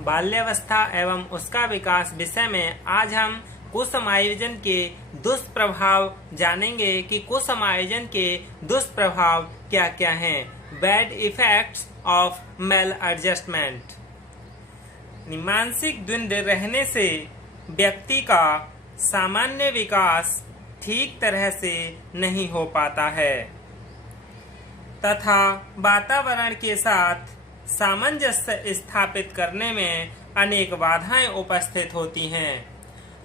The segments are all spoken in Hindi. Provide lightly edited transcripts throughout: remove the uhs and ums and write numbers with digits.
बाल्यावस्था एवं उसका विकास विषय में आज हम कुसमायोजन के दुष्प्रभाव जानेंगे कि कुसमायोजन के दुष्प्रभाव क्या क्या हैं। Bad effects of male adjustment. मानसिक द्वंद्व रहने से व्यक्ति का सामान्य विकास ठीक तरह से नहीं हो पाता है तथा वातावरण के साथ सामंजस्य स्थापित करने में अनेक बाधाएं उपस्थित होती हैं।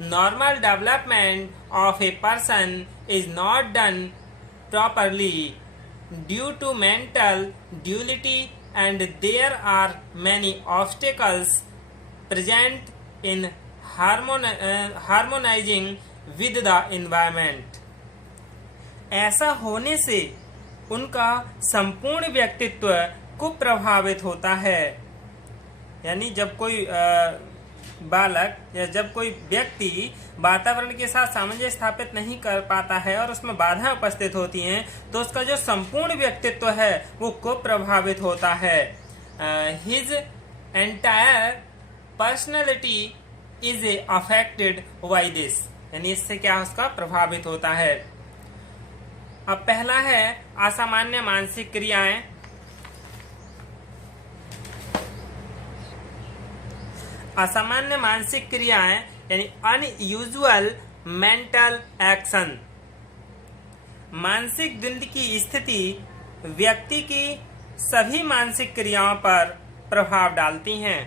Normal development of a person is not done properly due to mental duality and there are many obstacles present in harmonising with the environment. ऐसा होने से उनका संपूर्ण व्यक्तित्व कुप्रभावित होता है। यानी जब कोई बालक या जब कोई व्यक्ति वातावरण के साथ सामंजस्य स्थापित नहीं कर पाता है और उसमें बाधाएं उपस्थित होती हैं तो उसका जो संपूर्ण व्यक्तित्व है वो कुप्रभावित होता है। His entire personality is affected by this. यानी इससे क्या उसका प्रभावित होता है। अब पहला है असामान्य मानसिक क्रियाएं। असामान्य मानसिक क्रियाएं यानी अनयूजुअल मेंटल एक्शन। मानसिक द्वंद्व की स्थिति व्यक्ति की सभी मानसिक क्रियाओं पर प्रभाव डालती हैं।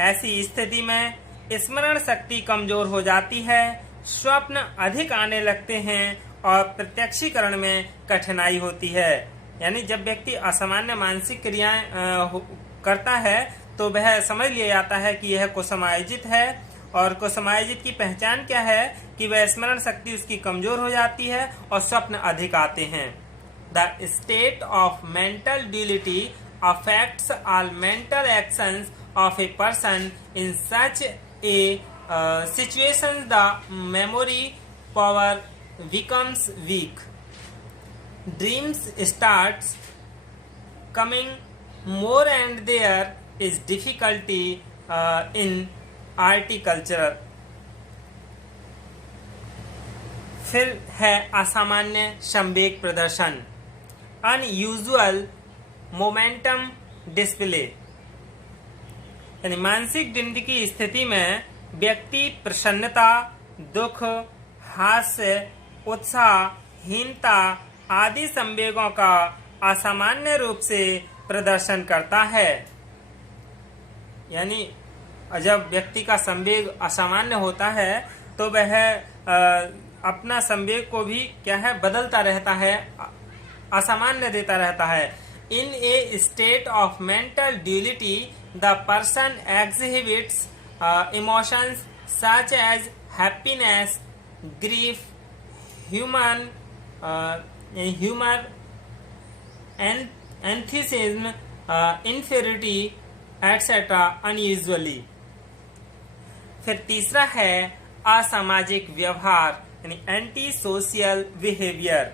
ऐसी स्थिति में स्मरण शक्ति कमजोर हो जाती है, स्वप्न अधिक आने लगते हैं और प्रत्यक्षीकरण में कठिनाई होती है। यानी जब व्यक्ति असामान्य मानसिक क्रियाएं करता है तो वह समझ लिया जाता है कि यह कुसमायोजित है। और कुसमायोजित की पहचान क्या है कि वह स्मरण शक्ति उसकी कमजोर हो जाती है और स्वप्न अधिक आते हैं। The state of mental duality affects all mental actions of a person. In such a situation the memory power becomes weak, dreams starts coming more and there is difficulty in horticulture. फिर है असामान्य संवेग प्रदर्शन, अनयूजुअल मोमेंटम डिस्प्ले। यानी मानसिक द्वंद्व की स्थिति में व्यक्ति प्रसन्नता, दुख, हास्य, उत्साह, हीनता आदि संवेगों का असामान्य रूप से प्रदर्शन करता है। यानी जब व्यक्ति का संवेग असामान्य होता है तो वह अपना संवेग को भी क्या है बदलता रहता है, असामान्य देता रहता है। In a state of mental duality the person exhibits emotions such as happiness, grief, humor, enthusiasm, inferiority, etc. unusually. फिर तीसरा है असामाजिक व्यवहार यानी एंटी सोशल बिहेवियर।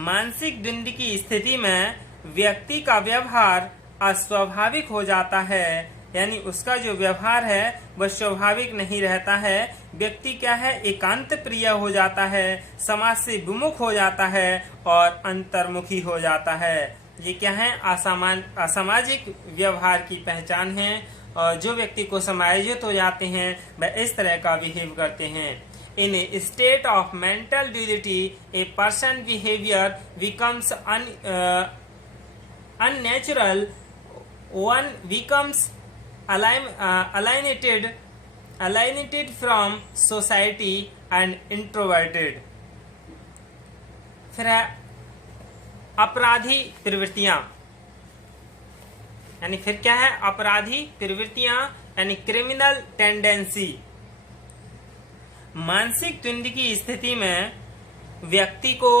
मानसिक द्वंद्व की स्थिति में व्यक्ति का व्यवहार अस्वाभाविक हो जाता है। यानी उसका जो व्यवहार है वह स्वाभाविक नहीं रहता है। व्यक्ति क्या है एकांत प्रिय हो जाता है, समाज से विमुख हो जाता है और अंतर्मुखी हो जाता है। ये क्या है असामाजिक व्यवहार की पहचान है। और जो व्यक्ति को समायोजित हो जाते हैं वह इस तरह का बिहेव करते हैं। In a state of mental duality, a person behavior becomes unnatural. One becomes alienated from society and introverted. फिर है अपराधी प्रवृत्तियां। यानी फिर क्या है अपराधी प्रवृत्तियां यानी क्रिमिनल टेंडेंसी। मानसिक द्वंद्व की स्थिति में व्यक्ति को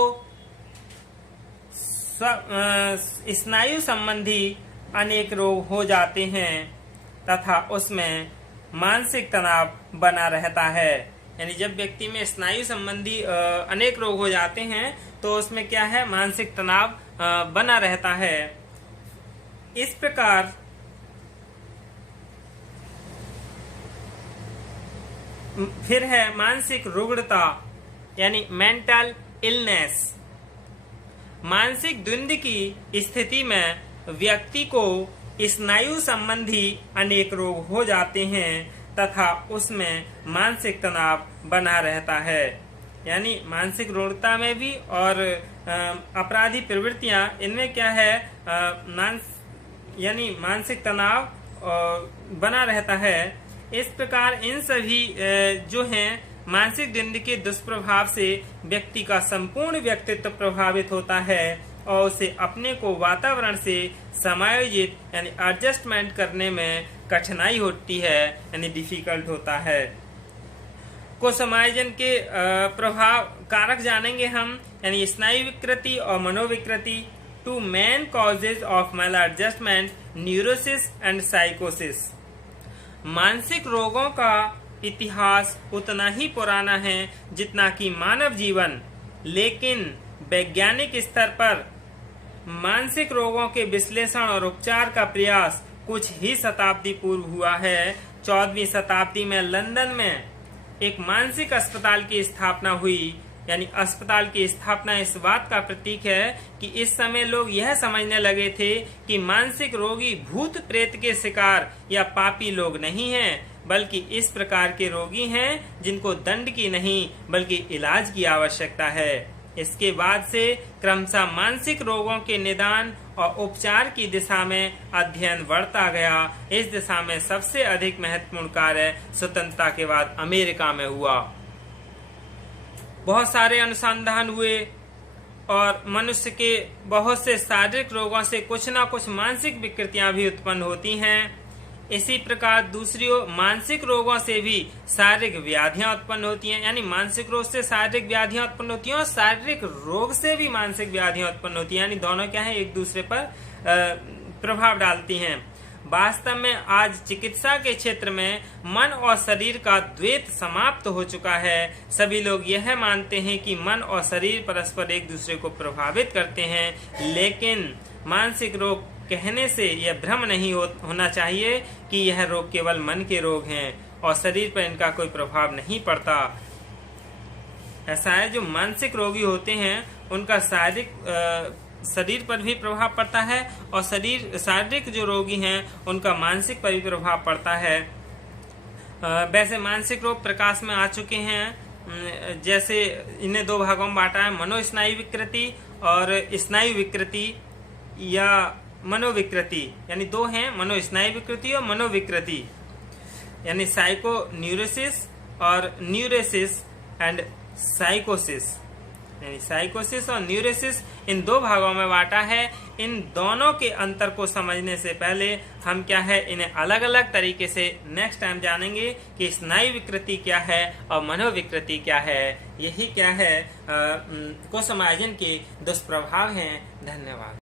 स्नायु संबंधी अनेक रोग हो जाते हैं तथा उसमें मानसिक तनाव बना रहता है। यानी जब व्यक्ति में स्नायु संबंधी अनेक रोग हो जाते हैं तो उसमें क्या है मानसिक तनाव बना रहता है। इस प्रकार फिर है मानसिक रुग्णता यानी मेंटल इलनेस। मानसिक द्वंद्व की स्थिति में व्यक्ति को स्नायु संबंधी अनेक रोग हो जाते हैं तथा उसमें मानसिक तनाव बना रहता है। यानी मानसिक रुग्णता में भी और अपराधी प्रवृत्तियां, इनमें क्या है, यानी मानसिक तनाव बना रहता है। इस प्रकार इन सभी जो हैं मानसिक द्वंद्व के दुष्प्रभाव से व्यक्ति का संपूर्ण व्यक्तित्व प्रभावित होता है और उसे अपने को वातावरण से समायोजित यानी एडजस्टमेंट करने में कठिनाई होती है, यानी डिफिकल्ट होता है। को समायोजन के प्रभाव कारक जानेंगे हम, यानी स्नायु विकृति और मनोविकृति। Two main causes of maladjustment, neurosis and साइकोसिस। मानसिक रोगों का इतिहास उतना ही पुराना है जितना कि मानव जीवन, लेकिन वैज्ञानिक स्तर पर मानसिक रोगों के विश्लेषण और उपचार का प्रयास कुछ ही शताब्दी पूर्व हुआ है। 14वीं शताब्दी में लंदन में एक मानसिक अस्पताल की स्थापना हुई। यानी अस्पताल की स्थापना इस बात का प्रतीक है कि इस समय लोग यह समझने लगे थे कि मानसिक रोगी भूत प्रेत के शिकार या पापी लोग नहीं हैं, बल्कि इस प्रकार के रोगी हैं जिनको दंड की नहीं बल्कि इलाज की आवश्यकता है। इसके बाद से क्रमशः मानसिक रोगों के निदान और उपचार की दिशा में अध्ययन बढ़ता गया। इस दिशा में सबसे अधिक महत्वपूर्ण कार्य स्वतंत्रता के बाद अमेरिका में हुआ। बहुत सारे अनुसंधान हुए और मनुष्य के बहुत से शारीरिक रोगों से कुछ न कुछ मानसिक विकृतियां भी उत्पन्न होती हैं। इसी प्रकार दूसरी ओर मानसिक रोगों से भी शारीरिक व्याधियां उत्पन्न होती हैं। यानी मानसिक रोग से शारीरिक व्याधियां उत्पन्न होती हैं और शारीरिक रोग से भी मानसिक व्याधियां उत्पन्न होती हैं। यानी दोनों क्या है, एक दूसरे पर प्रभाव डालती हैं। वास्तव में आज चिकित्सा के क्षेत्र में मन और शरीर का द्वैत समाप्त हो चुका है। सभी लोग यह मानते हैं कि मन और शरीर परस्पर एक दूसरे को प्रभावित करते हैं, लेकिन मानसिक रोग कहने से यह भ्रम नहीं होना चाहिए कि यह रोग केवल मन के रोग हैं और शरीर पर इनका कोई प्रभाव नहीं पड़ता। ऐसा है, जो मानसिक रोगी होते हैं उनका शारीरिक शरीर पर भी प्रभाव पड़ता है और शारीरिक जो रोगी हैं उनका मानसिक पर भी प्रभाव पड़ता है। वैसे मानसिक रोग प्रकाश में आ चुके हैं। जैसे इन्हें दो भागों में बांटा है, मनोस्नायु विकृति और स्नायु विकृति या मनोविकृति। यानी दो हैं, मनोस्नायु विकृति और मनोविकृति। यानी साइको न्यूरोसिस और न्यूरोसिस एंड साइकोसिस। यानी साइकोसिस और न्यूरोसिस इन दो भागों में बांटा है। इन दोनों के अंतर को समझने से पहले हम क्या है, इन्हें अलग अलग तरीके से नेक्स्ट टाइम जानेंगे कि स्नायु विकृति क्या है और मनोविकृति क्या है। यही क्या है, को समायोजन के दुष्प्रभाव हैं। धन्यवाद।